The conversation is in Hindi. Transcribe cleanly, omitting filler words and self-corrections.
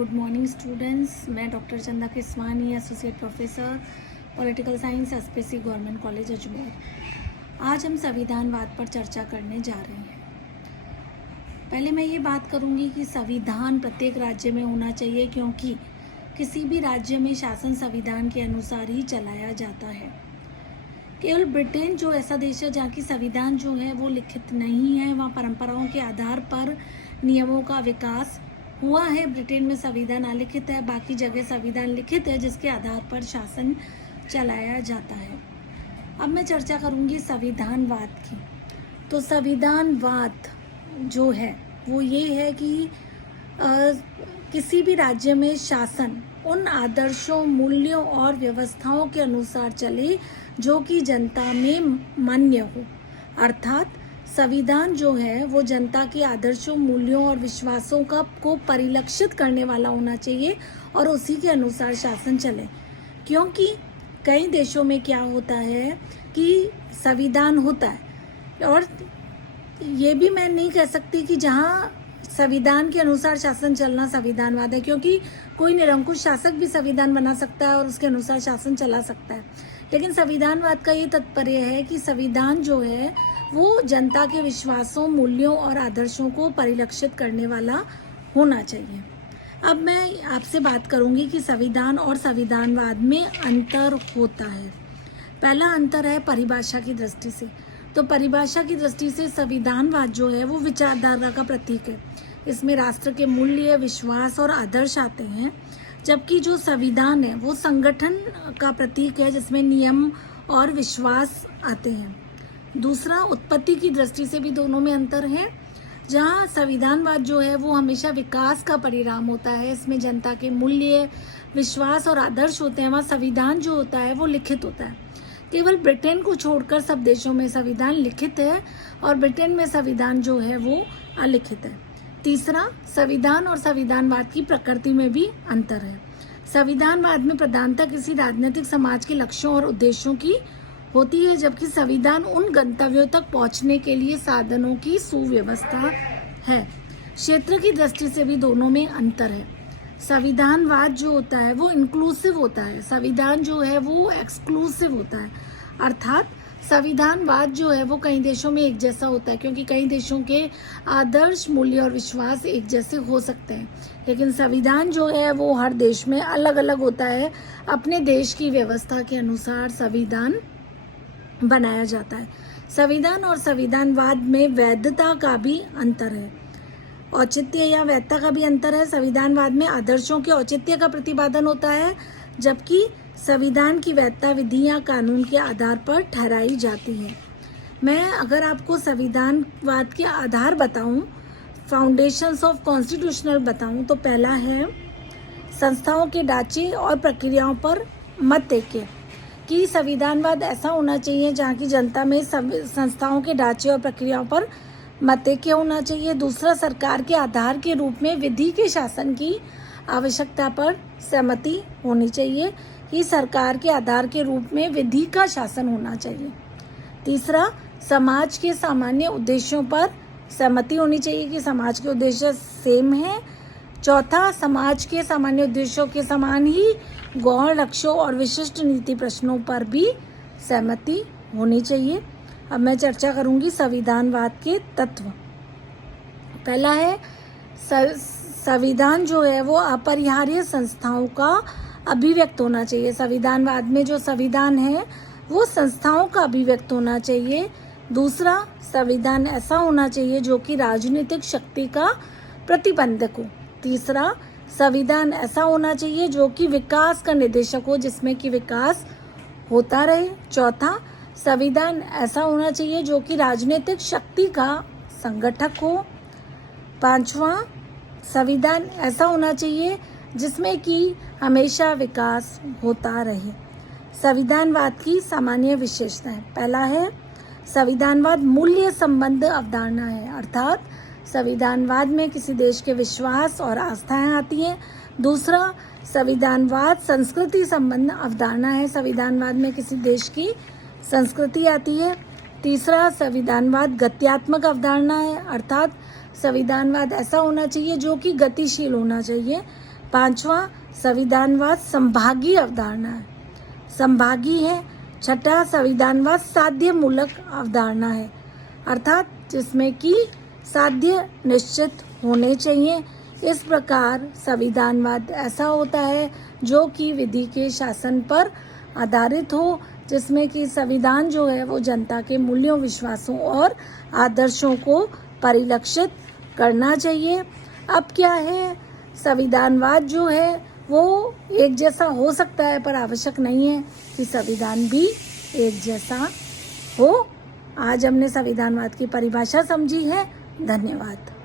Good morning students. मैं doctor Chanda Kiswani, associate professor political science, SPC government college Ajmer. आज हम संविधानवाद पर चर्चा करने जा रहे हैं। पहले मैं ये बात करूँगी कि संविधान प्रत्येक राज्य में होना चाहिए, क्योंकि किसी भी राज्य में शासन संविधान के अनुसार ही चलाया जाता है। केवल ब्रिटेन जो ऐसा देश है जहाँ की संविधान जो है वो लिखित नहीं है, वहाँ परंपराओं के आधार पर नियमों का विकास हुआ है। ब्रिटेन में संविधान अलिखित है, बाकी जगह संविधान लिखित है जिसके आधार पर शासन चलाया जाता है। अब मैं चर्चा करूँगी संविधानवाद की। तो संविधानवाद जो है वो ये है कि किसी भी राज्य में शासन उन आदर्शों, मूल्यों और व्यवस्थाओं के अनुसार चले जो कि जनता में मान्य हो। अर्थात संविधान जो है वो जनता के आदर्शों, मूल्यों और विश्वासों को परिलक्षित करने वाला होना चाहिए और उसी के अनुसार शासन चले। क्योंकि कई देशों में क्या होता है कि संविधान होता है, और ये भी मैं नहीं कह सकती कि जहाँ संविधान के अनुसार शासन चलना संविधानवाद है, क्योंकि कोई निरंकुश शासक भी संविधान बना सकता है और उसके अनुसार शासन चला सकता है। लेकिन संविधानवाद का ये तात्पर्य है कि संविधान जो है वो जनता के विश्वासों, मूल्यों और आदर्शों को परिलक्षित करने वाला होना चाहिए। अब मैं आपसे बात करूंगी कि संविधान और संविधानवाद में अंतर होता है। पहला अंतर है परिभाषा की दृष्टि से। तो परिभाषा की दृष्टि से संविधानवाद जो है वो विचारधारा का प्रतीक है। इसमें राष्ट्र के मूल्य, विश्वास और आदर्श आते हैं, जबकि जो संविधान है वो संगठन का प्रतीक है जिसमें नियम और विश्वास आते हैं। दूसरा, उत्पत्ति की दृष्टि से भी दोनों में अंतर है। जहाँ संविधानवाद जो है वो हमेशा विकास का परिणाम होता है, इसमें जनता के मूल्य, विश्वास और आदर्श होते हैं, वहाँ संविधान जो होता है वो लिखित होता है। केवल ब्रिटेन को छोड़कर सब देशों में संविधान लिखित है और ब्रिटेन में संविधान जो है वो अलिखित है। तीसरा, संविधान और संविधानवाद की प्रकृति में भी अंतर है। संविधानवाद में प्रधानता किसी राजनीतिक समाज के लक्ष्यों और उद्देश्यों की होती है, जबकि संविधान उन गंतव्यों तक पहुंचने के लिए साधनों की सुव्यवस्था है। क्षेत्र की दृष्टि से भी दोनों में अंतर है। संविधानवाद जो होता है वो इंक्लूसिव होता है, संविधान जो है वो एक्सक्लूसिव होता है। अर्थात संविधानवाद जो है वो कई देशों में एक जैसा होता है, क्योंकि कई देशों के आदर्श, मूल्य और विश्वास एक जैसे हो सकते हैं, लेकिन संविधान जो है वो हर देश में अलग अलग होता है। अपने देश की व्यवस्था के अनुसार संविधान बनाया जाता है। संविधान और संविधानवाद में वैधता का भी अंतर है, औचित्य या वैधता का भी अंतर है। संविधानवाद में आदर्शों के औचित्य का प्रतिपादन होता है, जबकि संविधान की वैधता विधियां कानून के आधार पर ठहराई जाती है। मैं अगर आपको संविधानवाद के आधार बताऊं, फाउंडेशंस ऑफ कॉन्स्टिट्यूशनल बताऊं, तो पहला है संस्थाओं के ढांचे और प्रक्रियाओं पर मत ऐक्य, कि संविधानवाद ऐसा होना चाहिए जहाँ की जनता में संस्थाओं के ढांचे और प्रक्रियाओं पर मत ऐक्य होना चाहिए। दूसरा, सरकार के आधार के रूप में विधि के शासन की आवश्यकता पर सहमति होनी चाहिए, कि सरकार के आधार के रूप में विधि का शासन होना चाहिए। तीसरा, समाज के सामान्य उद्देश्यों पर सहमति होनी चाहिए कि समाज के उद्देश्य सेम हैं। चौथा, समाज के सामान्य उद्देश्यों के समान ही गौण लक्ष्यों और विशिष्ट नीति प्रश्नों पर भी सहमति होनी चाहिए। अब मैं चर्चा करूंगी संविधानवाद के तत्व। पहला है संविधान जो है वो अपरिहार्य संस्थाओं का अभिव्यक्त होना चाहिए। संविधानवाद में जो संविधान है वो संस्थाओं का अभिव्यक्त होना चाहिए। दूसरा, संविधान ऐसा होना चाहिए जो कि राजनीतिक शक्ति का प्रतिबंधक हो। तीसरा, संविधान ऐसा होना चाहिए जो कि विकास का निर्देशक हो, जिसमें कि विकास होता रहे। चौथा, संविधान ऐसा होना चाहिए जो कि राजनीतिक शक्ति का संगठक हो। पांचवा, संविधान ऐसा होना चाहिए जिसमें कि हमेशा विकास होता रहे। संविधानवाद की सामान्य विशेषताएं। पहला है संविधानवाद मूल्य संबंध अवधारणा है, अर्थात संविधानवाद में किसी देश के विश्वास और आस्थाएं आती हैं। दूसरा, संविधानवाद संस्कृति संबंध अवधारणा है, संविधानवाद में किसी देश की संस्कृति आती है। तीसरा, संविधानवाद गत्यात्मक अवधारणा है, अर्थात संविधानवाद ऐसा होना चाहिए जो कि गतिशील होना चाहिए। 5वां संविधानवाद संभागी अवधारणा है, संभागी है। 6ठा संविधानवाद साध्य मूलक अवधारणा है, अर्थात जिसमें कि साध्य निश्चित होने चाहिए। इस प्रकार संविधानवाद ऐसा होता है जो कि विधि के शासन पर आधारित हो, जिसमें कि संविधान जो है वो जनता के मूल्यों, विश्वासों और आदर्शों को परिलक्षित करना चाहिए। अब क्या है, संविधानवाद जो है वो एक जैसा हो सकता है, पर आवश्यक नहीं है कि संविधान भी एक जैसा हो। आज हमने संविधानवाद की परिभाषा समझी है। धन्यवाद।